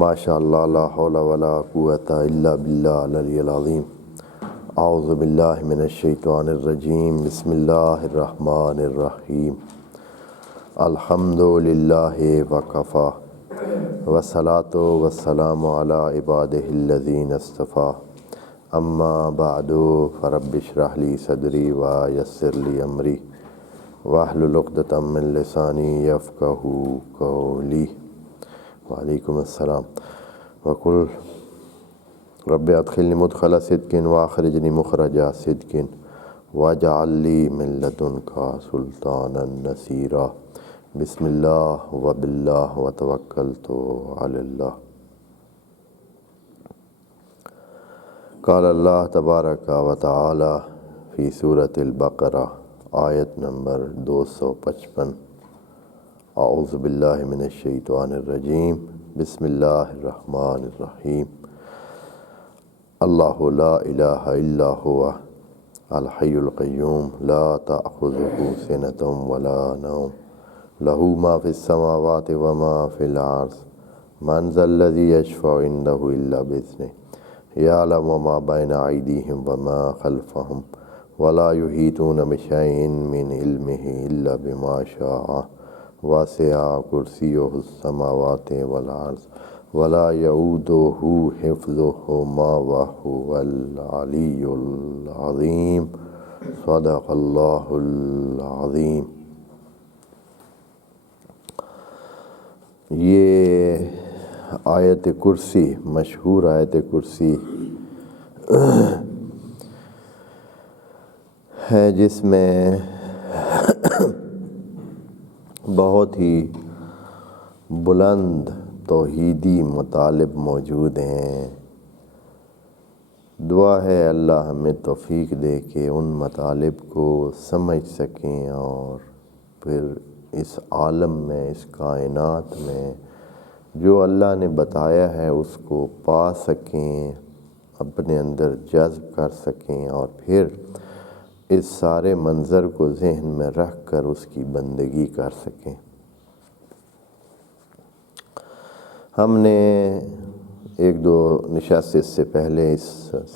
ماشاء اللہ لا حول ولا قوۃ الا باللہ العلی العظیم۔ اعوذ باللہ من الشیطان الرجیم، بسم اللہ الرحمن الرحیم۔ الحمد للہ وکفیٰ والصلاۃ والسلام علی عبادہ الذین اصطفیٰ، اما بعد فرب اشرح لی صدری ویسر لی امری واحلل عقدۃ من لسانی یفقہوا قولی۔ وعلیکم السلام۔ وقل رب ادخلنی مدخل صدق واخرجنی مخرج صدق واجعل لی من لدنک سلطانا نصیرا۔ بسم اللہ وباللہ وتوکلت علی اللہ۔ قال اللہ تبارک و تعالی فی سورۃ البقرہ، آیت نمبر 255۔ اعوذ باللہ من الشیطان الرجیم، بسم اللہ الرحمن الرحیم۔ اللہ لا الہ الا هو الحی القیوم لا تأخذہ سنۃ ولا نوم لہ ما فی السماوات وما فی الارض من ذا الذی یشفع عندہ الا بإذنہ یعلم ما بین ایدیہم وما خلفہم ولا یحیطون بشیء من علمہ الا بما شاء وسع کرسیہ السماوات والارض ولا یؤودہ حفظہما وہو العلی العظیم۔ صدق اللہ العظیم۔ یہ آیت کرسی، مشہور آیت کرسی ہے، جس میں بہت ہی بلند توحیدی مطالب موجود ہیں۔ دعا ہے اللہ ہمیں توفیق دے کہ ان مطالب کو سمجھ سکیں اور پھر اس عالم میں، اس کائنات میں جو اللہ نے بتایا ہے اس کو پا سکیں، اپنے اندر جذب کر سکیں اور پھر اس سارے منظر کو ذہن میں رکھ کر اس کی بندگی کر سکیں۔ ہم نے ایک دو نشست اس سے پہلے اس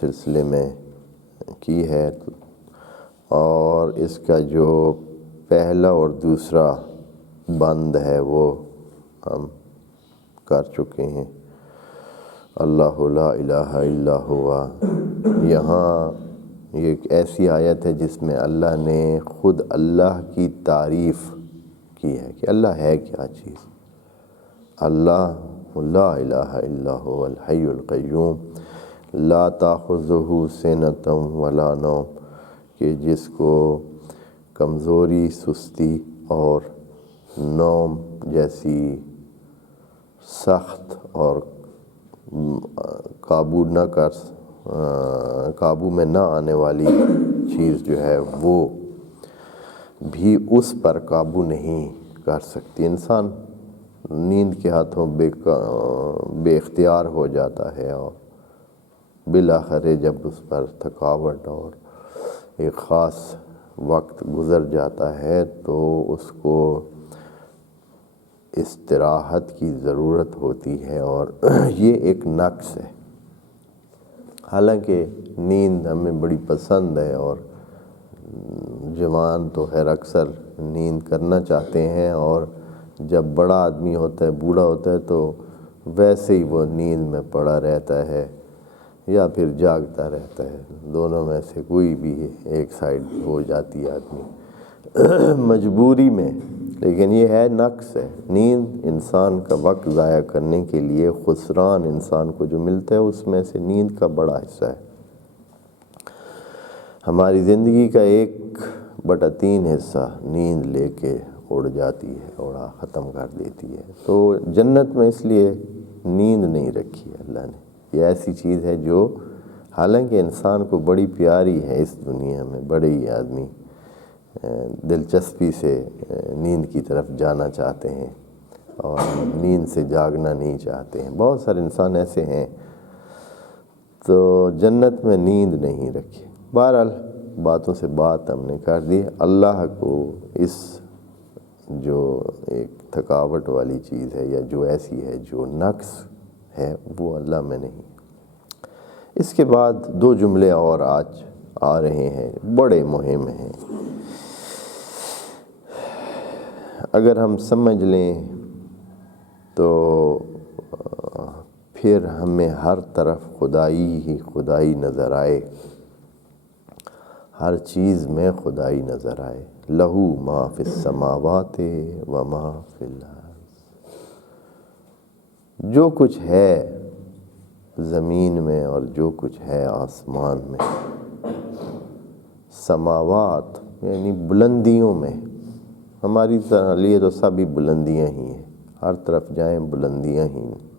سلسلے میں کی ہے، اور اس کا جو پہلا اور دوسرا بند ہے وہ ہم کر چکے ہیں۔ اللہ لا الہ الا ہوا، یہاں یہ ایک ایسی آیت ہے جس میں اللہ نے خود اللہ کی تعریف کی ہے کہ اللہ ہے کیا چیز۔ اللہ لا الہ الا هو الحی القیوم لا تأخذہ سنۃ ولا نوم، کہ جس کو کمزوری، سستی اور نوم جیسی سخت اور قابو میں نہ آنے والی چیز جو ہے وہ بھی اس پر قابو نہیں کر سکتی۔ انسان نیند کے ہاتھوں بے اختیار ہو جاتا ہے، اور بالآخر جب اس پر تھکاوٹ اور ایک خاص وقت گزر جاتا ہے تو اس کو استراحت کی ضرورت ہوتی ہے، اور یہ ایک نقص ہے۔ حالانکہ نیند ہمیں بڑی پسند ہے، اور جوان تو خیر اکثر نیند کرنا چاہتے ہیں، اور جب بڑا آدمی ہوتا ہے، بوڑھا ہوتا ہے، تو ویسے ہی وہ نیند میں پڑا رہتا ہے یا پھر جاگتا رہتا ہے، دونوں میں سے کوئی بھی ایک سائیڈ ہو جاتی ہے آدمی مجبوری میں۔ لیکن یہ ہے نقص ہے، نیند انسان کا وقت ضائع کرنے کے لیے خسران انسان کو جو ملتا ہے اس میں سے نیند کا بڑا حصہ ہے۔ ہماری زندگی کا 1/3 حصہ نیند لے کے اڑ جاتی ہے، اڑا ختم کر دیتی ہے۔ تو جنت میں اس لیے نیند نہیں رکھی ہے اللہ نے۔ یہ ایسی چیز ہے جو حالانکہ انسان کو بڑی پیاری ہے، اس دنیا میں بڑے ہی آدمی دلچسپی سے نیند کی طرف جانا چاہتے ہیں اور نیند سے جاگنا نہیں چاہتے ہیں، بہت سارے انسان ایسے ہیں۔ تو جنت میں نیند نہیں رکھی۔ بہرحال باتوں سے بات ہم نے کر دی۔ اللہ کو اس جو ایک تھکاوٹ والی چیز ہے یا جو ایسی ہے جو نقص ہے وہ اللہ میں نہیں۔ اس کے بعد 2 جملے اور آج آ رہے ہیں، بڑے مہم ہیں۔ اگر ہم سمجھ لیں تو پھر ہمیں ہر طرف خدائی ہی خدائی نظر آئے، ہر چیز میں خدائی نظر آئے۔ لہو ما فی السماوات و ما فی الارض، جو کچھ ہے زمین میں اور جو کچھ ہے آسمان میں، سماوات یعنی بلندیوں میں، ہماری لیے تو سبھی بلندیاں ہی ہیں، ہر طرف جائیں بلندیاں ہی ہیں۔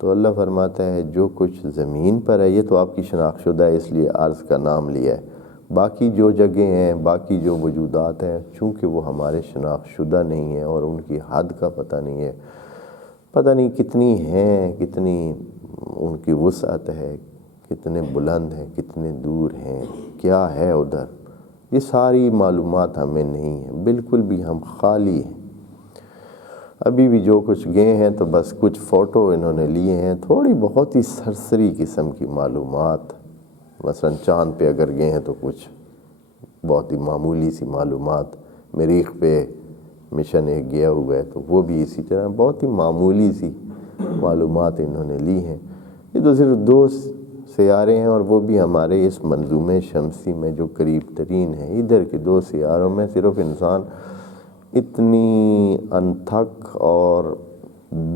تو اللہ فرماتا ہے جو کچھ زمین پر ہے یہ تو آپ کی شناخت شدہ ہے، اس لیے عرض کا نام لیا ہے۔ باقی جو جگہیں ہیں، باقی جو وجودات ہیں، چونکہ وہ ہمارے شناخت شدہ نہیں ہیں اور ان کی حد کا پتہ نہیں ہے، پتہ نہیں کتنی ہیں، کتنی ان کی وسعت ہے، کتنے بلند ہیں، کتنے دور ہیں، کیا ہے ادھر، یہ ساری معلومات ہمیں نہیں ہیں، بالکل بھی ہم خالی ہیں۔ ابھی بھی جو کچھ گئے ہیں تو بس کچھ فوٹو انہوں نے لیے ہیں، تھوڑی بہت ہی سرسری قسم کی معلومات، مثلا چاند پہ اگر گئے ہیں تو کچھ بہت ہی معمولی سی معلومات، مریخ پہ مشن ایک گیا ہوا ہے تو وہ بھی اسی طرح بہت ہی معمولی سی معلومات انہوں نے لی ہیں۔ یہ تو صرف 2 سیارے ہیں اور وہ بھی ہمارے اس منظومے شمسی میں جو قریب ترین ہیں، ادھر کے 2 سیاروں میں صرف انسان اتنی انتھک اور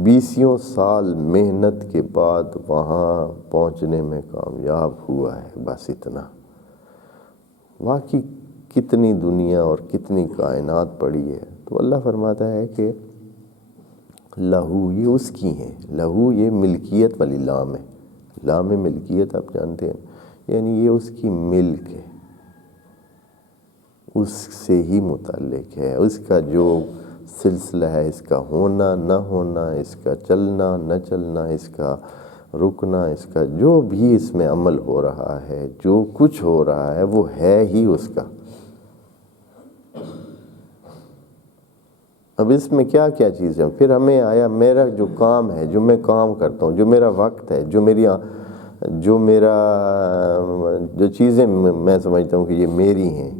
20 سال محنت کے بعد وہاں پہنچنے میں کامیاب ہوا ہے، بس اتنا۔ باقی کتنی دنیا اور کتنی کائنات پڑی ہے۔ تو اللہ فرماتا ہے کہ لہو یہ اس کی ہیں، لہو یہ ملکیت والی لام ہے، لام ملکیت آپ جانتے ہیں، یعنی یہ اس کی ملک ہے، اس سے ہی متعلق ہے، اس کا جو سلسلہ ہے، اس کا ہونا نہ ہونا، اس کا چلنا نہ چلنا، اس کا رکنا، اس کا جو بھی اس میں عمل ہو رہا ہے، جو کچھ ہو رہا ہے وہ ہے ہی اس کا۔ اب اس میں کیا کیا چیزیں، پھر ہمیں آیا میرا جو کام ہے، جو میں کام کرتا ہوں، جو میرا وقت ہے، جو چیزیں میں سمجھتا ہوں کہ یہ میری ہیں،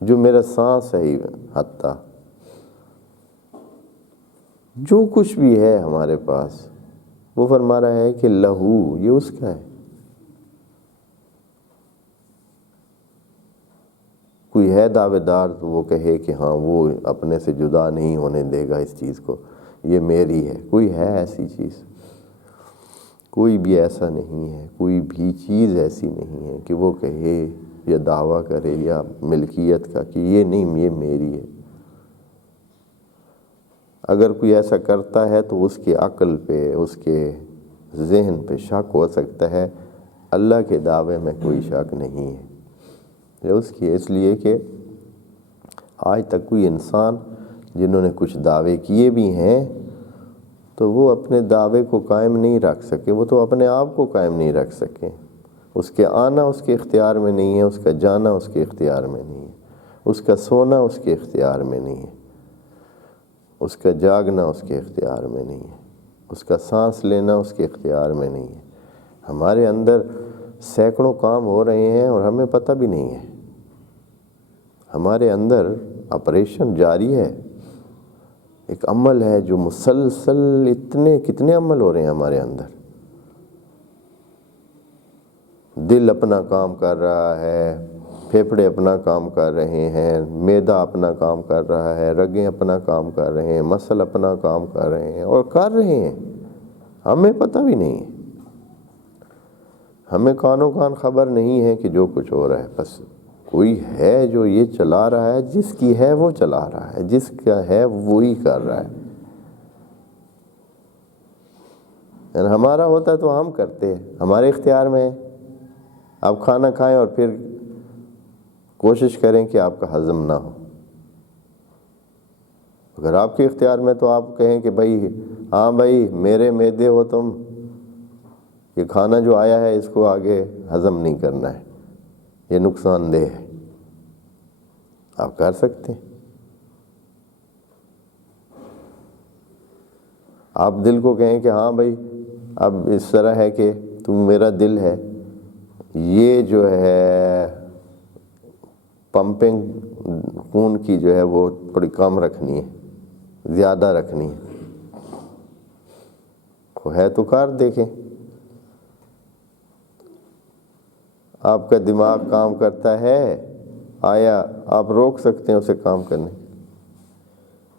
جو میرا سانس ہے، حتیٰ جو کچھ بھی ہے ہمارے پاس، وہ فرما رہا ہے کہ لہو یہ اس کا ہے۔ کوئی ہے دعوے دار تو وہ کہے کہ ہاں وہ اپنے سے جدا نہیں ہونے دے گا اس چیز کو، یہ میری ہے۔ کوئی ہے ایسی چیز؟ کوئی بھی ایسا نہیں ہے، کوئی بھی چیز ایسی نہیں ہے کہ وہ کہے یا دعویٰ کرے یا ملکیت کا کہ یہ نہیں، یہ میری ہے۔ اگر کوئی ایسا کرتا ہے تو اس کی عقل پہ، اس کے ذہن پہ شک ہو سکتا ہے، اللہ کے دعوے میں کوئی شک نہیں ہے یہ اس کی، اس لیے کہ آج تک کوئی انسان جنہوں نے کچھ دعوے کیے بھی ہیں تو وہ اپنے دعوے کو قائم نہیں رکھ سکے، وہ تو اپنے آپ کو قائم نہیں رکھ سکے۔ اس کے آنا اس کے اختیار میں نہیں ہے، اس کا جانا اس کے اختیار میں نہیں ہے، اس کا سونا اس کے اختیار میں نہیں ہے، اس کا جاگنا اس کے اختیار میں نہیں ہے، اس کا سانس لینا اس کے اختیار میں نہیں ہے۔ ہمارے اندر سینکڑوں کام ہو رہے ہیں اور ہمیں پتہ بھی نہیں ہے، ہمارے اندر آپریشن جاری ہے، ایک عمل ہے جو مسلسل، کتنے عمل ہو رہے ہیں ہمارے اندر۔ دل اپنا کام کر رہا ہے، پھیپھڑے اپنا کام کر رہے ہیں، معدہ اپنا کام کر رہا ہے، رگیں اپنا کام کر رہے ہیں، مسل اپنا کام کر رہے ہیں اور کر رہے ہیں، ہمیں پتہ بھی نہیں ہے۔ ہمیں کانوں کان خبر نہیں ہے کہ جو کچھ ہو رہا ہے، بس کوئی ہے جو یہ چلا رہا ہے، جس کی ہے وہ چلا رہا ہے، جس کا ہے وہی کر رہا ہے۔ یعنی ہمارا ہوتا تو ہم کرتے، ہمارے اختیار میں ہے۔ آپ کھانا کھائیں اور پھر کوشش کریں کہ آپ کا ہضم نہ ہو، اگر آپ کے اختیار میں تو آپ کہیں کہ بھائی ہاں بھائی میرے معدے ہو تم، یہ کھانا جو آیا ہے اس کو آگے ہضم نہیں کرنا ہے، یہ نقصان دہ ہے، آپ کر سکتے ہیں۔ آپ دل کو کہیں کہ ہاں بھائی اب اس طرح ہے کہ تم میرا دل ہے، یہ جو ہے پمپنگ خون کی جو ہے وہ تھوڑی کم رکھنی ہے، زیادہ رکھنی ہے، ہے تو کار دیکھیں۔ آپ کا دماغ کام کرتا ہے، آیا آپ روک سکتے ہیں اسے کام کرنے؟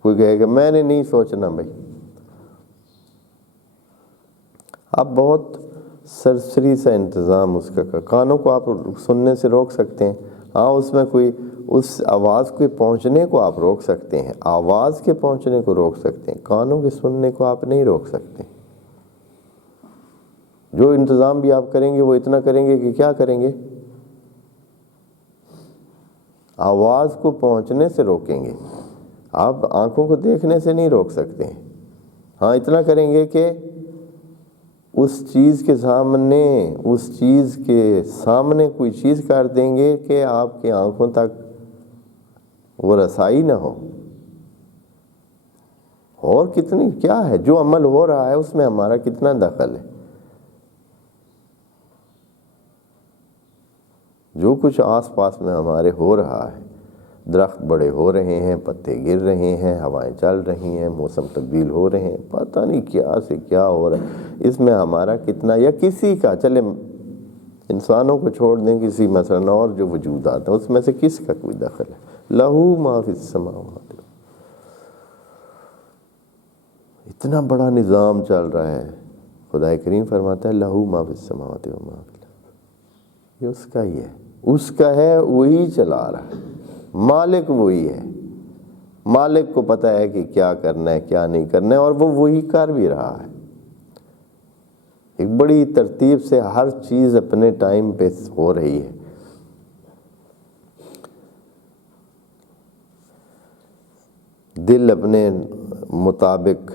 کوئی کہے کہ میں نے نہیں سوچنا بھائی، آپ بہت سرسری سا انتظام اس کا کانوں کو آپ سننے سے روک سکتے ہیں، ہاں اس میں کوئی اس آواز کے پہنچنے کو آپ روک سکتے ہیں، آواز کے پہنچنے کو روک سکتے ہیں، کانوں کے سننے کو آپ نہیں روک سکتے۔ جو انتظام بھی آپ کریں گے وہ اتنا کریں گے کہ کیا کریں گے؟ آواز کو پہنچنے سے روکیں گے، آپ آنکھوں کو دیکھنے سے نہیں روک سکتے ہیں، ہاں اتنا کریں گے کہ اس چیز کے سامنے کوئی چیز کر دیں گے کہ آپ کی آنکھوں تک وہ رسائی نہ ہو۔ اور کتنی کیا ہے جو عمل ہو رہا ہے اس میں ہمارا کتنا دخل ہے؟ جو کچھ آس پاس میں ہمارے ہو رہا ہے، درخت بڑے ہو رہے ہیں، پتے گر رہے ہیں، ہوائیں چل رہی ہیں، موسم تبدیل ہو رہے ہیں، پتہ نہیں کیا سے کیا ہو رہا ہے، اس میں ہمارا کتنا، یا کسی کا، چلے انسانوں کو چھوڑ دیں، کسی مثلا اور جو وجودات ہیں اس میں سے کس کا کوئی دخل ہے؟ لہو ما فی السماوات، اتنا بڑا نظام چل رہا ہے، خدا کریم فرماتا ہے لہو ما فی السماوات و ما فی الارض، یہ اس کا ہی ہے، اس کا ہے، وہی چلا رہا ہے، مالک وہی ہے، مالک کو پتہ ہے کہ کیا کرنا ہے کیا نہیں کرنا ہے، اور وہ وہی کر بھی رہا ہے، ایک بڑی ترتیب سے ہر چیز اپنے ٹائم پہ ہو رہی ہے۔ دل اپنے مطابق،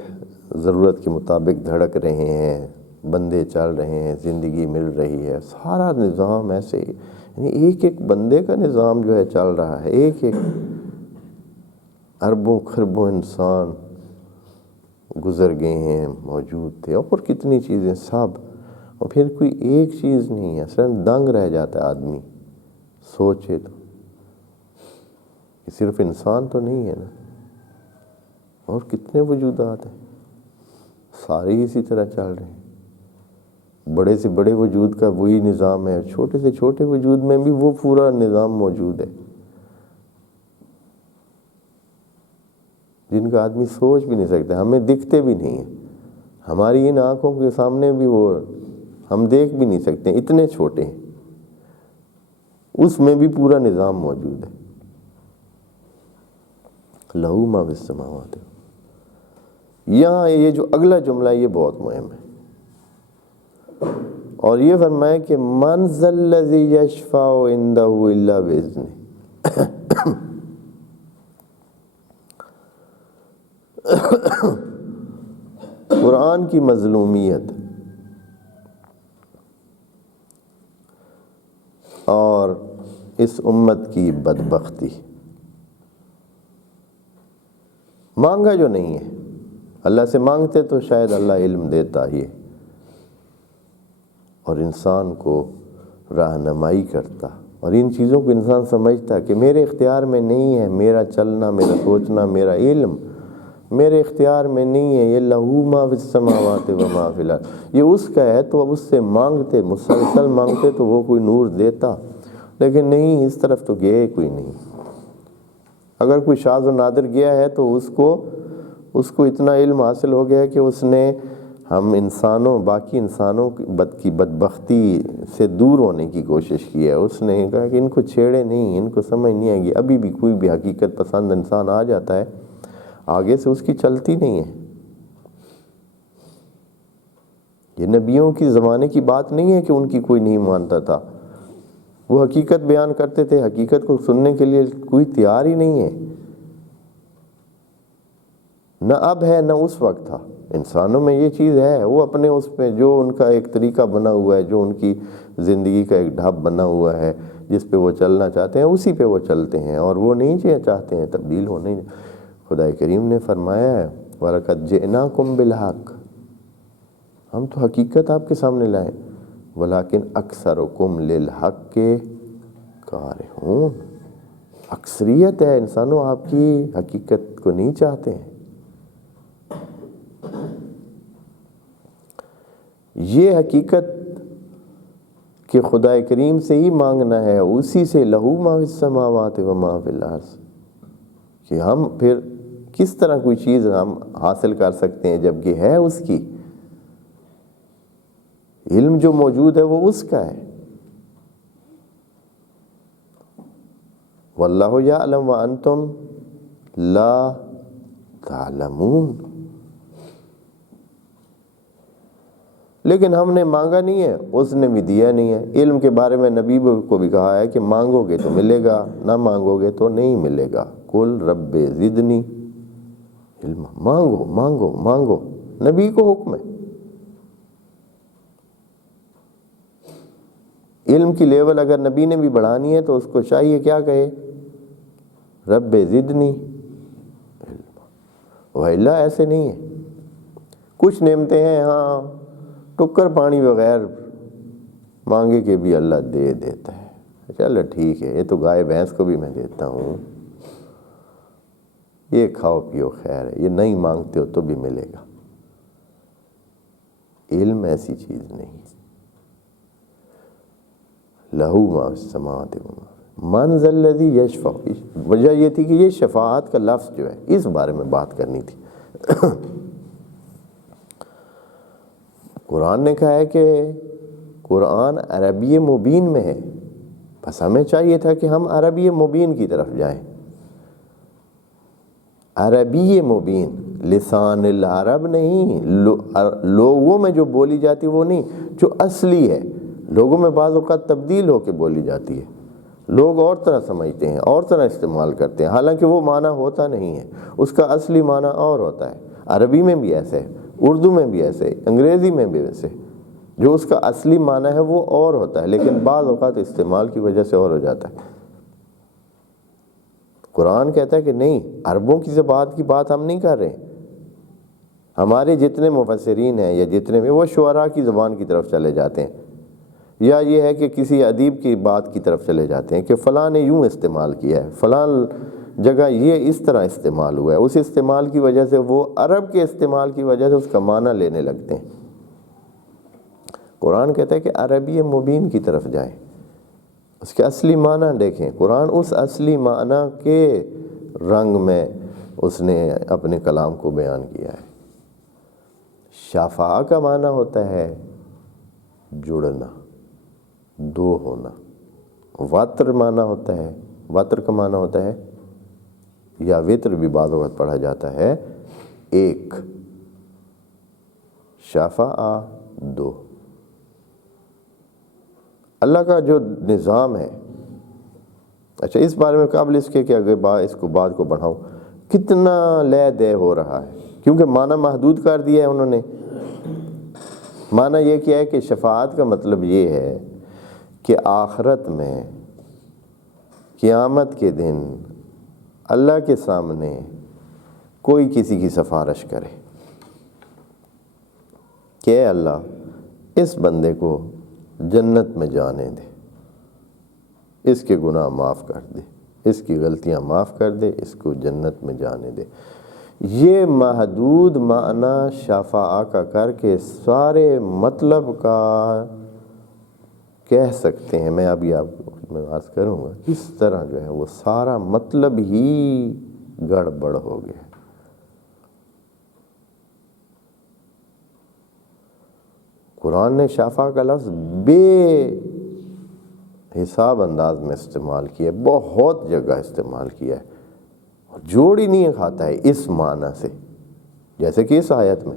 ضرورت کے مطابق دھڑک رہے ہیں، بندے چل رہے ہیں، زندگی مل رہی ہے، سارا نظام ایسے ہی، یعنی ایک ایک بندے کا نظام جو ہے چل رہا ہے، ایک ایک اربوں خربوں انسان گزر گئے ہیں، موجود تھے، اور کتنی چیزیں سب، اور پھر کوئی ایک چیز نہیں ہے، اصلا دنگ رہ جاتا ہے آدمی سوچے تو، یہ صرف انسان تو نہیں ہے نا، اور کتنے وجودات ہیں، سارے اسی طرح چل رہے ہیں، بڑے سے بڑے وجود کا وہی نظام ہے، چھوٹے سے چھوٹے وجود میں بھی وہ پورا نظام موجود ہے، جن کا آدمی سوچ بھی نہیں سکتا، ہمیں دکھتے بھی نہیں ہیں، ہماری ان آنکھوں کے سامنے بھی وہ ہم دیکھ بھی نہیں سکتے، اتنے چھوٹے ہیں، اس میں بھی پورا نظام موجود ہے۔ لہو ما فی السماوات، یہاں یہ جو اگلا جملہ یہ بہت مہم ہے، اور یہ فرمایا کہ من ذا الذی یشفع عندہ الا باذنہ، قرآن کی مظلومیت اور اس امت کی بدبختی، مانگا جو نہیں ہے، اللہ سے مانگتے تو شاید اللہ علم دیتا ہی، اور انسان کو رہنمائی کرتا، اور ان چیزوں کو انسان سمجھتا کہ میرے اختیار میں نہیں ہے، میرا چلنا، میرا سوچنا، میرا علم میرے اختیار میں نہیں ہے، یہ لہو ما فی السماوات و ما فی الارض، یہ اس کا ہے، تو اب اس سے مانگتے، مسلسل مانگتے تو وہ کوئی نور دیتا، لیکن نہیں، اس طرف تو گئے کوئی نہیں، اگر کوئی شاذ و نادر گیا ہے تو اس کو اتنا علم حاصل ہو گیا کہ اس نے ہم انسانوں، باقی انسانوں کی بدبختی سے دور ہونے کی کوشش کی ہے، اس نے کہا کہ ان کو چھیڑے نہیں، ان کو سمجھ نہیں آئے گی، ابھی بھی کوئی بھی حقیقت پسند انسان آ جاتا ہے، آگے سے اس کی چلتی نہیں ہے، یہ نبیوں کی زمانے کی بات نہیں ہے کہ ان کی کوئی نہیں مانتا تھا، وہ حقیقت بیان کرتے تھے، حقیقت کو سننے کے لیے کوئی تیار ہی نہیں ہے، نہ اب ہے نہ اس وقت تھا، انسانوں میں یہ چیز ہے، وہ اپنے اس پہ جو ان کا ایک طریقہ بنا ہوا ہے، جو ان کی زندگی کا ایک ڈھب بنا ہوا ہے، جس پہ وہ چلنا چاہتے ہیں اسی پہ وہ چلتے ہیں، اور وہ نہیں چاہتے ہیں تبدیل ہونے۔ خدا کریم نے فرمایا ہے وَلَقَدْ جِئْنَاكُمْ بِالْحَقِّ، ہم تو حقیقت آپ کے سامنے لائیں، وَلَكِنْ أَكْثَرُكُمْ لِلْحَقِّ كَارِهُونَ، اکثریت ہے انسانوں آپ کی حقیقت کو نہیں چاہتے ہیں۔ یہ حقیقت کہ خدا کریم سے ہی مانگنا ہے، اسی سے لہو ما فی السماوات و ما فی الارض، کہ ہم پھر کس طرح کوئی چیز ہم حاصل کر سکتے ہیں جبکہ ہے اس کی، علم جو موجود ہے وہ اس کا ہے۔ واللہ یعلم وانتم لا تعلمون، لیکن ہم نے مانگا نہیں ہے، اس نے بھی دیا نہیں ہے۔ علم کے بارے میں نبی کو بھی کہا ہے کہ مانگو گے تو ملے گا، نہ مانگو گے تو نہیں ملے گا۔ قل رب زدنی علم، مانگو مانگو مانگو، نبی کو حکم ہے۔ علم کی لیول اگر نبی نے بھی بڑھانی ہے تو اس کو چاہیے کیا کہے، رب زدنی علم، وإلا ایسے نہیں ہے۔ کچھ نعمتیں ہیں ہاں ٹکر پانی بغیر مانگے کے بھی اللہ دے دیتا ہے، چلو ٹھیک ہے، یہ تو گائے بھینس کو بھی میں دیتا ہوں، یہ کھاؤ پیو خیر ہے، یہ نہیں مانگتے ہو تو بھی ملے گا۔ علم ایسی چیز نہیں، لہو ما فی السماوات و ما من ذا الذی یشفع، وجہ یہ تھی کہ یہ شفاعت کا لفظ جو ہے اس بارے میں بات کرنی تھی۔ قرآن نے کہا ہے کہ قرآن عربی مبین میں ہے، بس ہمیں چاہیے تھا کہ ہم عربی مبین کی طرف جائیں۔ عربی مبین، لسان العرب نہیں، لوگوں میں جو بولی جاتی وہ نہیں، جو اصلی ہے۔ لوگوں میں بعض اوقات تبدیل ہو کے بولی جاتی ہے، لوگ اور طرح سمجھتے ہیں، اور طرح استعمال کرتے ہیں، حالانکہ وہ معنی ہوتا نہیں ہے، اس کا اصلی معنی اور ہوتا ہے۔ عربی میں بھی ایسے ہے، اردو میں بھی ایسے، انگریزی میں بھی ویسے، جو اس کا اصلی معنی ہے وہ اور ہوتا ہے، لیکن بعض اوقات استعمال کی وجہ سے اور ہو جاتا ہے۔ قرآن کہتا ہے کہ نہیں، عربوں کی زبان کی بات ہم نہیں کر رہے، ہمارے جتنے مفسرین ہیں یا جتنے بھی، وہ شعراء کی زبان کی طرف چلے جاتے ہیں، یا یہ ہے کہ کسی ادیب کی بات کی طرف چلے جاتے ہیں کہ فلاں نے یوں استعمال کیا ہے، فلاں جگہ یہ اس طرح استعمال ہوا ہے، اس استعمال کی وجہ سے وہ عرب کے استعمال کی وجہ سے اس کا معنی لینے لگتے ہیں۔ قرآن کہتا ہے کہ عربی مبین کی طرف جائیں، اس کے اصلی معنی دیکھیں۔ قرآن اس اصلی معنی کے رنگ میں اس نے اپنے کلام کو بیان کیا ہے۔ شفاء کا معنی ہوتا ہے جڑنا، دو ہونا۔ وتر معنی ہوتا ہے، وتر کا معنی ہوتا ہے، یا وتر بھی بعض وقت پڑھا جاتا ہے، ایک، شفاء دو۔ اللہ کا جو نظام ہے، اچھا اس بارے میں قابل اس کے کہ اگر اس کو بات کو بڑھاؤں، کتنا لے دے ہو رہا ہے، کیونکہ معنی محدود کر دیا ہے انہوں نے۔ معنی یہ کیا ہے کہ شفاعت کا مطلب یہ ہے کہ آخرت میں قیامت کے دن اللہ کے سامنے کوئی کسی کی سفارش کرے کہ اے اللہ اس بندے کو جنت میں جانے دے، اس کے گناہ معاف کر دے، اس کی غلطیاں معاف کر دے، اس کو جنت میں جانے دے۔ یہ محدود معنی شفاعہ کا کر کے سارے مطلب کا کہہ سکتے ہیں۔ میں ابھی آپ کو عرض کروں گا کس طرح جو ہے وہ سارا مطلب ہی گڑبڑ ہو گیا۔ قرآن نے شفاعہ کا لفظ بے حساب انداز میں استعمال کیا ہے، بہت جگہ استعمال کیا ہے، جوڑ ہی نہیں کھاتا ہے اس معنی سے، جیسے کہ اس آیت میں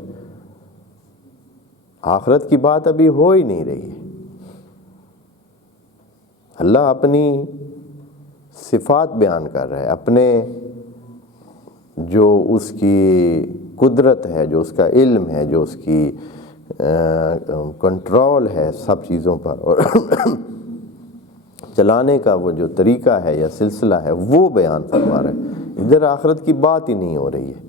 آخرت کی بات ابھی ہو ہی نہیں رہی ہے۔ اللہ اپنی صفات بیان کر رہا ہے، اپنے جو اس کی قدرت ہے، جو اس کا علم ہے، جو اس کی کنٹرول ہے سب چیزوں پر، اور چلانے کا وہ جو طریقہ ہے یا سلسلہ ہے وہ بیان فرما رہا ہے۔ ادھر آخرت کی بات ہی نہیں ہو رہی ہے۔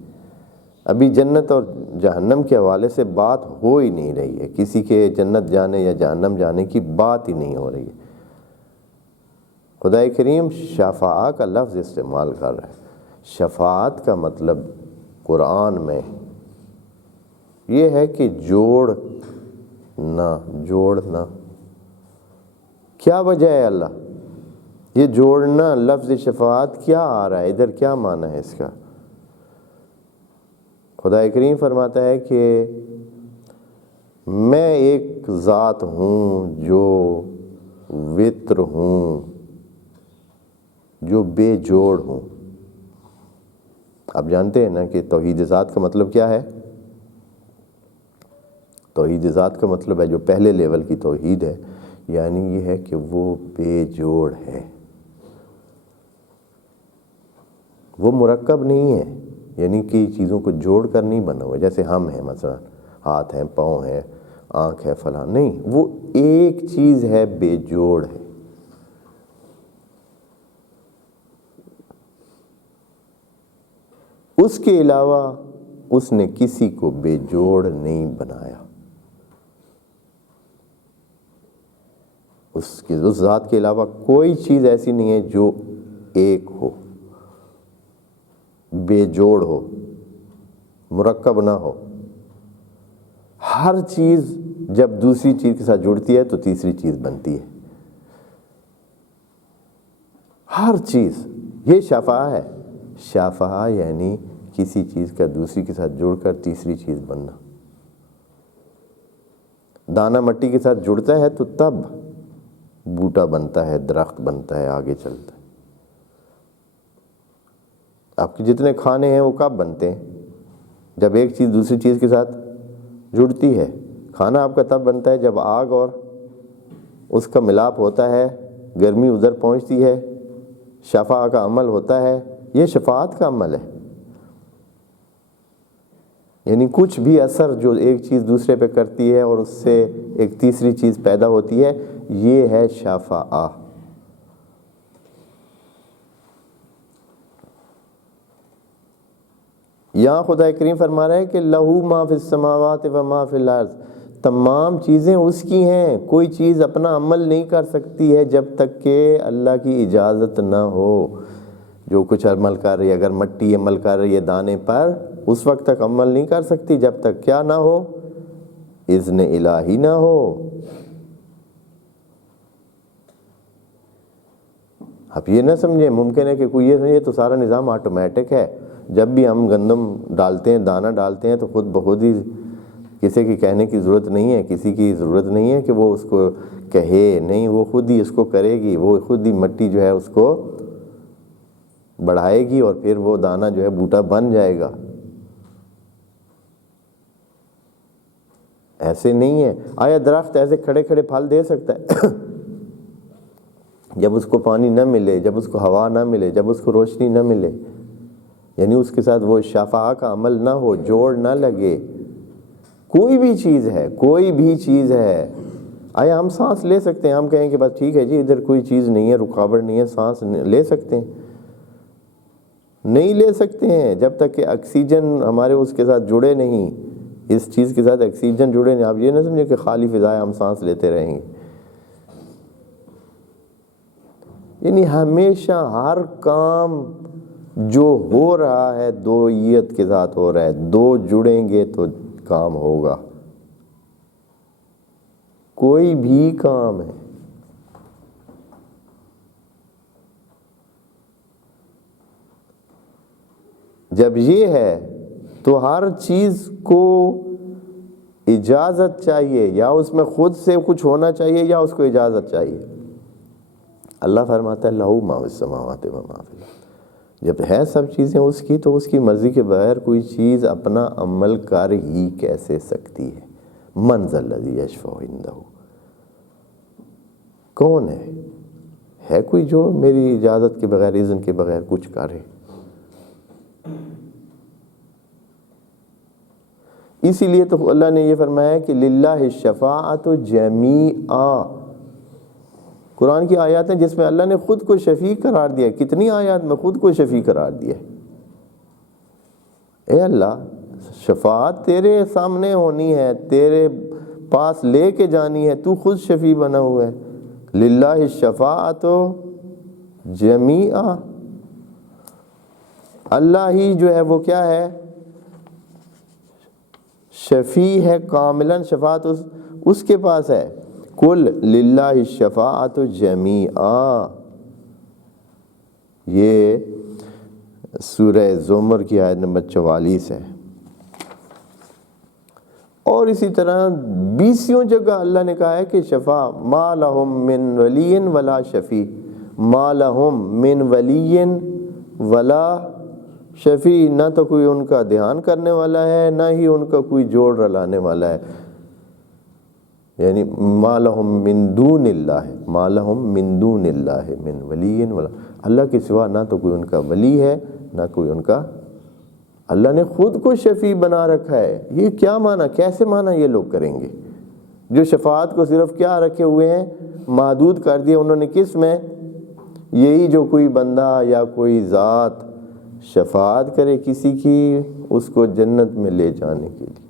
ابھی جنت اور جہنم کے حوالے سے بات ہو ہی نہیں رہی ہے، کسی کے جنت جانے یا جہنم جانے کی بات ہی نہیں ہو رہی ہے۔ خدا کریم شفاعہ کا لفظ استعمال کر رہا ہے۔ شفاعت کا مطلب قرآن میں یہ ہے کہ جوڑنا۔ کیا وجہ ہے اللہ؟ یہ جوڑنا، لفظ شفاعت کیا آ رہا ہے ادھر، کیا معنی ہے اس کا؟ خدا کریم فرماتا ہے کہ میں ایک ذات ہوں جو وتر ہوں، جو بے جوڑ ہوں۔ آپ جانتے ہیں نا کہ توحید ذات کا مطلب کیا ہے؟ توحید ذات کا مطلب ہے جو پہلے لیول کی توحید ہے، یعنی یہ ہے کہ وہ بے جوڑ ہے، وہ مرکب نہیں ہے، یعنی کہ چیزوں کو جوڑ کر نہیں بنا ہوا جیسے ہم ہیں، مثلا ہاتھ ہیں، پاؤں ہیں، آنکھ ہے، فلاں، نہیں، وہ ایک چیز ہے، بے جوڑ ہے۔ اس کے علاوہ اس نے کسی کو بے جوڑ نہیں بنایا۔ اس ذات کے علاوہ کوئی چیز ایسی نہیں ہے جو ایک ہو، بے جوڑ ہو، مرکب نہ ہو۔ ہر چیز جب دوسری چیز کے ساتھ جڑتی ہے تو تیسری چیز بنتی ہے، ہر چیز۔ یہ شفاعہ ہے۔ شفاعہ یعنی کسی چیز کا دوسری کے ساتھ جڑ کر تیسری چیز بننا۔ دانہ مٹی کے ساتھ جڑتا ہے تو تب بوٹا بنتا ہے، درخت بنتا ہے، آگے چلتا ہے۔ آپ کے جتنے کھانے ہیں وہ کب بنتے ہیں؟ جب ایک چیز دوسری چیز کے ساتھ جڑتی ہے۔ کھانا آپ کا تب بنتا ہے جب آگ اور اس کا ملاپ ہوتا ہے، گرمی ادھر پہنچتی ہے، شفاعہ کا عمل ہوتا ہے۔ یہ شفاعت کا عمل ہے، یعنی کچھ بھی اثر جو ایک چیز دوسرے پہ کرتی ہے اور اس سے ایک تیسری چیز پیدا ہوتی ہے، یہ ہے شفاعہ۔ یہاں خدا کریم فرما رہا ہے کہ لہو ما فی السماوات و ما فی الارض، تمام چیزیں اس کی ہیں، کوئی چیز اپنا عمل نہیں کر سکتی ہے جب تک کہ اللہ کی اجازت نہ ہو۔ جو کچھ عمل کر رہی ہے، اگر مٹی عمل کر رہی ہے دانے پر، اس وقت تک عمل نہیں کر سکتی جب تک کیا نہ ہو، اذن الہی نہ ہو۔ آپ یہ نہ سمجھیں ممکن ہے کہ کوئی یہ تو سارا نظام آٹومیٹک ہے، جب بھی ہم گندم ڈالتے ہیں، دانہ ڈالتے ہیں تو خود بخود ہی، کسی کی کہنے کی ضرورت نہیں ہے، کسی کی ضرورت نہیں ہے کہ وہ اس کو کہے، نہیں، وہ خود ہی اس کو کرے گی، وہ خود ہی مٹی جو ہے اس کو بڑھائے گی اور پھر وہ دانہ جو ہے بوٹا بن جائے گا۔ ایسے نہیں ہے۔ آیا درخت ایسے کھڑے کھڑے پھل دے سکتا ہے؟ جب اس کو پانی نہ ملے، جب اس کو ہوا نہ ملے، جب اس کو روشنی نہ ملے، یعنی اس کے ساتھ وہ شفاعہ کا عمل نہ ہو، جوڑ نہ لگے۔ کوئی بھی چیز ہے، کوئی بھی چیز ہے۔ آیا ہم سانس لے سکتے ہیں؟ ہم کہیں کہ بس ٹھیک ہے جی ادھر کوئی چیز نہیں ہے، رکاوٹ نہیں ہے، سانس لے سکتے ہیں؟ نہیں لے سکتے ہیں جب تک کہ آکسیجن ہمارے اس کے ساتھ جڑے نہیں، اس چیز کے ساتھ آکسیجن جڑے نہیں۔ آپ یہ نہ سمجھیں کہ خالی فضائے ہم سانس لیتے رہیں گے۔ یعنی ہمیشہ ہر کام جو ہو رہا ہے دوئیت کے ساتھ ہو رہا ہے، دو جڑیں گے تو کام ہوگا، کوئی بھی کام ہے۔ جب یہ ہے تو ہر چیز کو اجازت چاہیے، یا اس میں خود سے کچھ ہونا چاہیے یا اس کو اجازت چاہیے۔ اللہ فرماتا ہے لہو ما فی السماوات و ما فی الارض، جب ہے سب چیزیں اس کی تو اس کی مرضی کے بغیر کوئی چیز اپنا عمل کر ہی کیسے سکتی ہے؟ من ذا الذی یشفع عندہ، کون ہے کوئی جو میری اجازت کے بغیر، اذن کے بغیر کچھ کرے؟ اسی لیے تو اللہ نے یہ فرمایا کہ للہ الشفاعۃ جمیعا۔ قرآن کی آیات ہیں جس میں اللہ نے خود کو شفیع قرار دیا ہے۔ کتنی آیات میں خود کو شفیع قرار دیا ہے؟ اے اللہ، شفاعت تیرے سامنے ہونی ہے، تیرے پاس لے کے جانی ہے، تو خود شفیع بنا ہوا ہے۔ للہ الشفاعت جمیعا، اللہ ہی جو ہے وہ کیا ہے؟ شفیع ہے کاملاً، شفاعت اس کے پاس ہے۔ قل للہ الشفاعت جمیعا، یہ سورہ زمر کی آیت نمبر 44 ہے۔ اور اسی طرح 20 جگہ اللہ نے کہا ہے کہ شفاع ما لہم من ولی ولا شفیع، ما لہم من ولی ولا شفیع، نہ تو کوئی ان کا دھیان کرنے والا ہے، نہ ہی ان کا کوئی جوڑ رلانے والا ہے، یعنی ما لہم من دون اللہ، ما لہم من دون اللہ من ولی ولا، اللہ کے سوا نہ تو کوئی ان کا ولی ہے، نہ کوئی ان کا، اللہ نے خود کو شفیع بنا رکھا ہے۔ یہ کیا معنی، کیسے معنی یہ لوگ کریں گے جو شفاعت کو صرف کیا رکھے ہوئے ہیں؟ محدود کر دیا انہوں نے، کس میں؟ یہی جو کوئی بندہ یا کوئی ذات شفاعت کرے کسی کی، اس کو جنت میں لے جانے کے لیے۔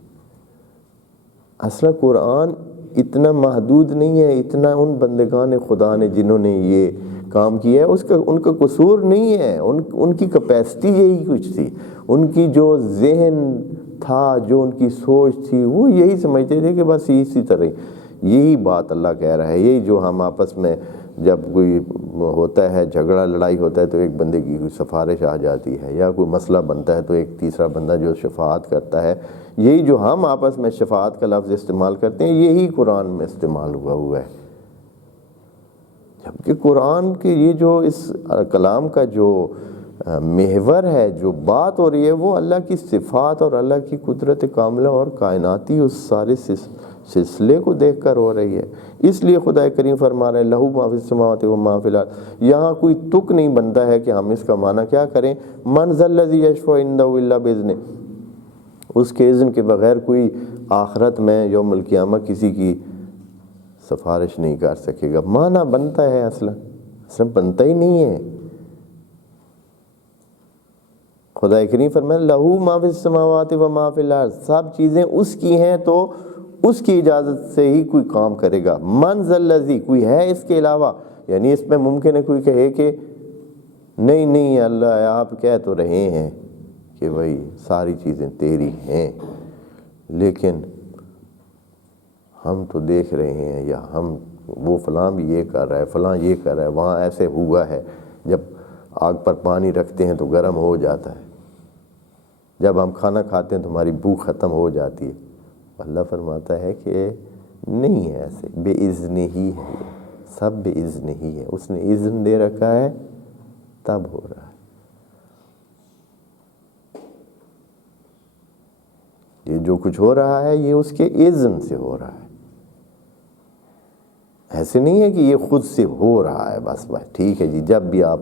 اصل قرآن اتنا محدود نہیں ہے، اتنا ان بندگان خدا نے جنہوں نے یہ کام کیا ہے ان کا قصور نہیں ہے، ان کی کیپیسٹی یہی کچھ تھی، ان کی جو ذہن تھا، جو ان کی سوچ تھی، وہ یہی سمجھتے تھے کہ بس اسی طرح یہی بات اللہ کہہ رہا ہے۔ یہی جو ہم آپس میں جب کوئی ہوتا ہے جھگڑا لڑائی ہوتا ہے تو ایک بندے کی کوئی سفارش آ جاتی ہے، یا کوئی مسئلہ بنتا ہے تو ایک تیسرا بندہ جو شفاعت کرتا ہے، یہی جو ہم آپس میں شفاعت کا لفظ استعمال کرتے ہیں، یہی قرآن میں استعمال ہوا ہے۔ جبکہ قرآن کے یہ جو اس کلام کا جو محور ہے، جو بات ہو رہی ہے، وہ اللہ کی صفات اور اللہ کی قدرت کاملہ اور کائناتی اس سارے سلسلے کو دیکھ کر ہو رہی ہے۔ اس لیے خدا کریم فرما رہے ہیں لہو ما فی السماوات و ما فی الارض۔ یہاں کوئی تک نہیں بنتا ہے کہ ہم اس کا معنی کیا کریں، من ذا الذی یشفع عندہ الا باذنہ، اس کے اذن کے بغیر کوئی آخرت میں یوم القیامہ کسی کی سفارش نہیں کر سکے گا۔ معنی بنتا ہے، اصلا بنتا ہی نہیں ہے۔ خدا کریم فرمائے لہو ما فی السماوات و ما فی الارض، سب چیزیں اس کی ہیں تو اس کی اجازت سے ہی کوئی کام کرے گا۔ من ذا الذی، کوئی ہے اس کے علاوہ، یعنی اس میں ممکن ہے کوئی کہے کہ نہیں اللہ آپ کہہ تو رہے ہیں کہ بھائی ساری چیزیں تیری ہیں، لیکن ہم تو دیکھ رہے ہیں، یا ہم وہ فلاں بھی یہ کر رہا ہے، فلاں یہ کر رہا ہے، وہاں ایسے ہوا ہے، جب آگ پر پانی رکھتے ہیں تو گرم ہو جاتا ہے، جب ہم کھانا کھاتے ہیں تو ہماری بھوک ختم ہو جاتی ہے۔ اللہ فرماتا ہے کہ نہیں ہے ایسے، بے اذن ہی ہے، یہ سب بے اذن ہی ہے، اس نے اذن دے رکھا ہے تب ہو رہا ہے۔ یہ جو کچھ ہو رہا ہے یہ اس کے اذن سے ہو رہا ہے، ایسے نہیں ہے کہ یہ خود سے ہو رہا ہے بس ٹھیک ہے جی جب بھی آپ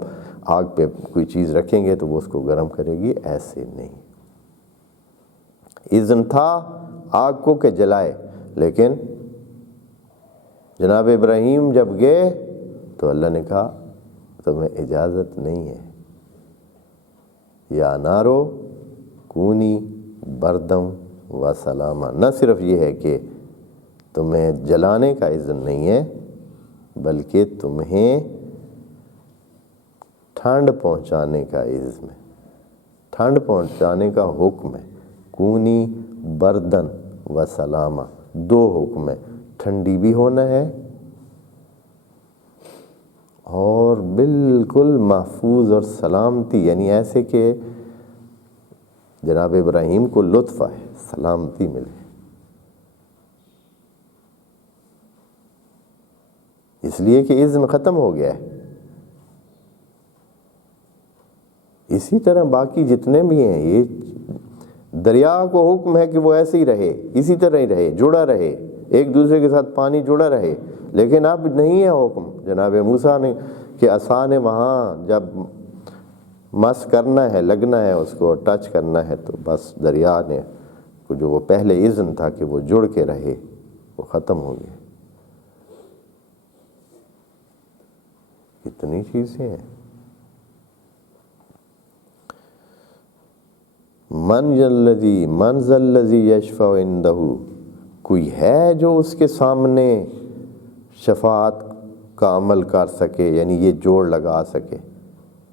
آگ پہ کوئی چیز رکھیں گے تو وہ اس کو گرم کرے گی، ایسے نہیں۔ اذن تھا آگ کو کہ جلائے، لیکن جناب ابراہیم جب گئے تو اللہ نے کہا تمہیں اجازت نہیں ہے، یا نارو کونی بردم و سلامہ، نہ صرف یہ ہے کہ تمہیں جلانے کا اذن نہیں ہے، بلکہ تمہیں ٹھنڈ پہنچانے کا اذن ہے، ٹھنڈ پہنچانے کا حکم ہے۔ کونی بردن و سلامہ، دو حکم ہے، ٹھنڈی بھی ہونا ہے اور بالکل محفوظ اور سلامتی، یعنی ایسے کہ جناب ابراہیم کو لطف آئے، سلامتی ملے۔ اس لیے کہ اذن ختم ہو گیا ہے۔ اسی طرح باقی جتنے بھی ہیں، یہ دریا کو حکم ہے کہ وہ ایسے ہی رہے، اسی طرح ہی رہے، جڑا رہے، ایک دوسرے کے ساتھ پانی جڑا رہے، لیکن اب نہیں ہے حکم جناب موسیٰ نے کہ عصا نے وہاں جب مس کرنا ہے، لگنا ہے، اس کو ٹچ کرنا ہے، تو بس دریا نے جو وہ پہلے اذن تھا کہ وہ جڑ کے رہے، وہ ختم ہو گیا۔ اتنی چیزیں ہیں۔ من ذا الذی یشفع عندہ، کوئی ہے جو اس کے سامنے شفاعت کا عمل کر سکے، یعنی یہ جوڑ لگا سکے۔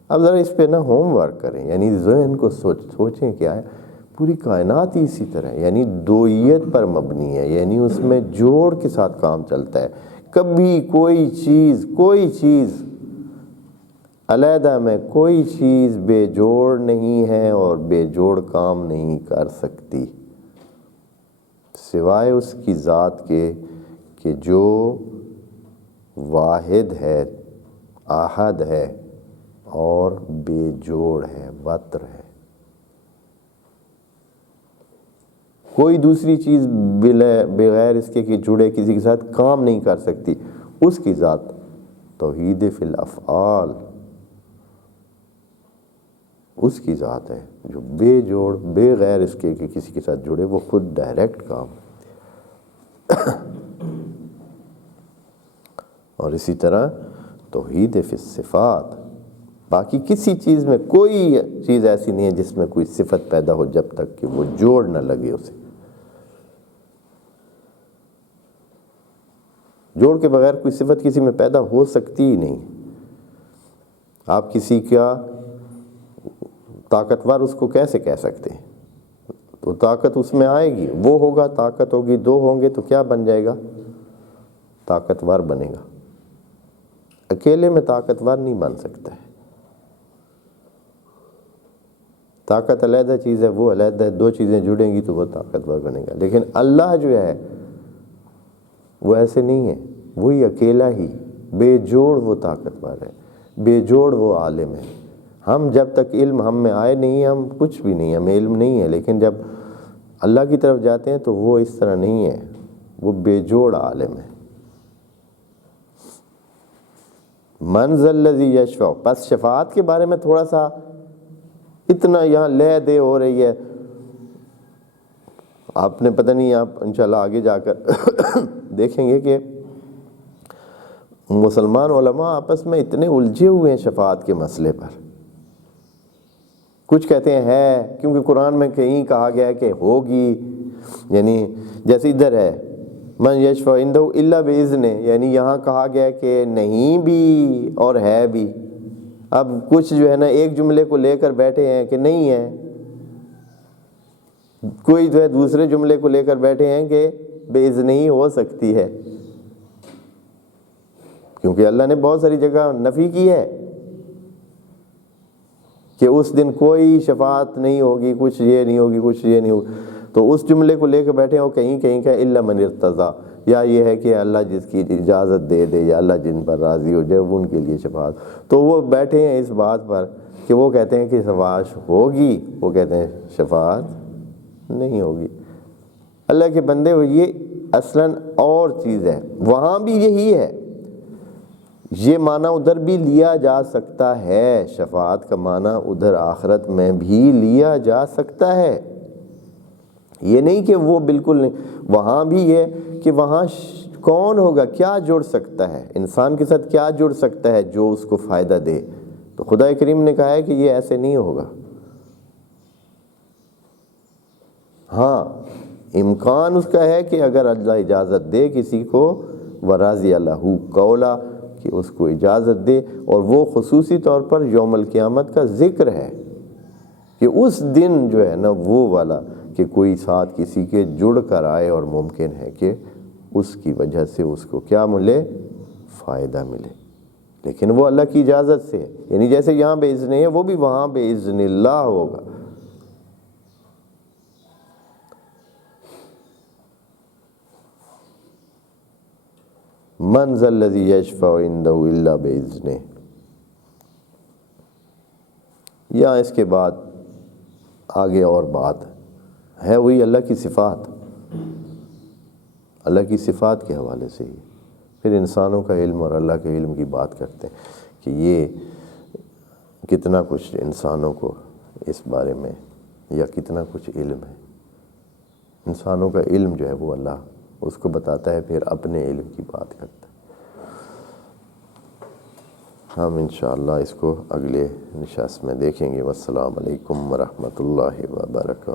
اب ذرا اس پہ نا ہوم ورک کریں، یعنی ذہن کو سوچیں کیا ہے، پوری کائنات ہی اسی طرح ہے، یعنی دوئیت پر مبنی ہے، یعنی اس میں جوڑ کے ساتھ کام چلتا ہے۔ کبھی کوئی چیز علیحدہ میں کوئی چیز بے جوڑ نہیں ہے اور بے جوڑ کام نہیں کر سکتی، سوائے اس کی ذات کے کہ جو واحد ہے، احد ہے اور بے جوڑ ہے، وتر ہے۔ کوئی دوسری چیز بغیر اس کے کہ جڑے کسی کے ساتھ کام نہیں کر سکتی، اس کی ذات توحید فی الافعال، اس کی ذات ہے جو بے جوڑ، بغیر اس کے کہ کسی کے ساتھ جڑے، وہ خود ڈائریکٹ کام۔ اور اسی طرح توحید فی الصفات، باقی کسی چیز میں کوئی چیز ایسی نہیں ہے جس میں کوئی صفت پیدا ہو جب تک کہ وہ جوڑ نہ لگے اسے۔ جوڑ کے بغیر کوئی صفت کسی میں پیدا ہو سکتی ہی نہیں۔ آپ کسی کا طاقتور اس کو کیسے کہہ سکتے ہیں؟ تو طاقت اس میں آئے گی، وہ ہوگا، طاقت ہوگی، دو ہوں گے تو کیا بن جائے گا؟ طاقتور بنے گا۔ اکیلے میں طاقتور نہیں بن سکتا ہے۔ طاقت علیحدہ چیز ہے، وہ علیحدہ ہے، دو چیزیں جڑیں گی تو وہ طاقتور بنے گا۔ لیکن اللہ جو ہے وہ ایسے نہیں ہے، وہی اکیلا ہی بے جوڑ وہ طاقتور ہے، بے جوڑ وہ عالم ہے۔ ہم جب تک علم ہم میں آئے نہیں، ہم کچھ بھی نہیں، ہمیں علم نہیں ہے، لیکن جب اللہ کی طرف جاتے ہیں تو وہ اس طرح نہیں ہے، وہ بے جوڑ عالم ہے۔ من ذا الذی یشفع، پس شفاعت کے بارے میں تھوڑا سا اتنا یہاں لے دے ہو رہی ہے، آپ نے پتہ نہیں، آپ انشاءاللہ آگے جا کر دیکھیں گے کہ مسلمان علماء آپس میں اتنے الجھے ہوئے ہیں شفاعت کے مسئلے پر۔ کچھ کہتے ہیں ہے، کیونکہ قرآن میں کہیں کہا گیا ہے کہ ہوگی، یعنی جیسے ادھر ہے من یشفع عندہ الا باذنہ، یعنی یہاں کہا گیا ہے کہ نہیں بھی اور ہے بھی۔ اب کچھ جو ہے نا ایک جملے کو لے کر بیٹھے ہیں کہ نہیں ہے، کوئی جو ہے دوسرے جملے کو لے کر بیٹھے ہیں کہ باذن ہی ہو سکتی ہے، کیونکہ اللہ نے بہت ساری جگہ نفی کی ہے کہ اس دن کوئی شفاعت نہیں ہوگی، کچھ یہ نہیں ہوگی، کچھ یہ نہیں ہوگی، تو اس جملے کو لے کے بیٹھے ہو کہیں کہیں کہ الا من ارتضی، یا یہ ہے کہ اللہ جس کی اجازت دے دے، یا اللہ جن پر راضی ہو جائے ان کے لیے شفاعت۔ تو وہ بیٹھے ہیں اس بات پر کہ وہ کہتے ہیں کہ شفاعت ہوگی، وہ کہتے ہیں شفاعت نہیں ہوگی۔ اللہ کے بندے ہو، یہ اصلاً اور چیز ہے، وہاں بھی یہی ہے، یہ معنی ادھر بھی لیا جا سکتا ہے، شفاعت کا معنی ادھر آخرت میں بھی لیا جا سکتا ہے، یہ نہیں کہ وہ بالکل نہیں، وہاں بھی یہ کہ وہاں کون ہوگا، کیا جڑ سکتا ہے انسان کے ساتھ، کیا جڑ سکتا ہے جو اس کو فائدہ دے، تو خدا کریم نے کہا ہے کہ یہ ایسے نہیں ہوگا۔ ہاں امکان اس کا ہے کہ اگر اللہ اجازت دے کسی کو، وَرَضِيَ لَهُ قَوْلًا، کہ اس کو اجازت دے، اور وہ خصوصی طور پر یوم القیامت کا ذکر ہے کہ اس دن جو ہے نا وہ والا کہ کوئی ساتھ کسی کے جڑ کر آئے، اور ممکن ہے کہ اس کی وجہ سے اس کو کیا ملے، فائدہ ملے، لیکن وہ اللہ کی اجازت سے ہے، یعنی جیسے یہاں باذن ہے وہ بھی وہاں باذن اللہ ہوگا۔ من ذا الذی یشفع عندہ الا باذنہ۔ یا اس کے بعد آگے اور بات ہے، وہی اللہ کی صفات، اللہ کی صفات کے حوالے سے ہی پھر انسانوں کا علم اور اللہ کے علم کی بات کرتے ہیں کہ یہ کتنا کچھ انسانوں کو اس بارے میں، یا کتنا کچھ علم ہے انسانوں کا، علم جو ہے وہ اللہ اس کو بتاتا ہے، پھر اپنے علم کی بات کرتا ہے۔ ہم انشاءاللہ اس کو اگلے نشست میں دیکھیں گے۔ والسلام علیکم ورحمۃ اللہ وبرکاتہ۔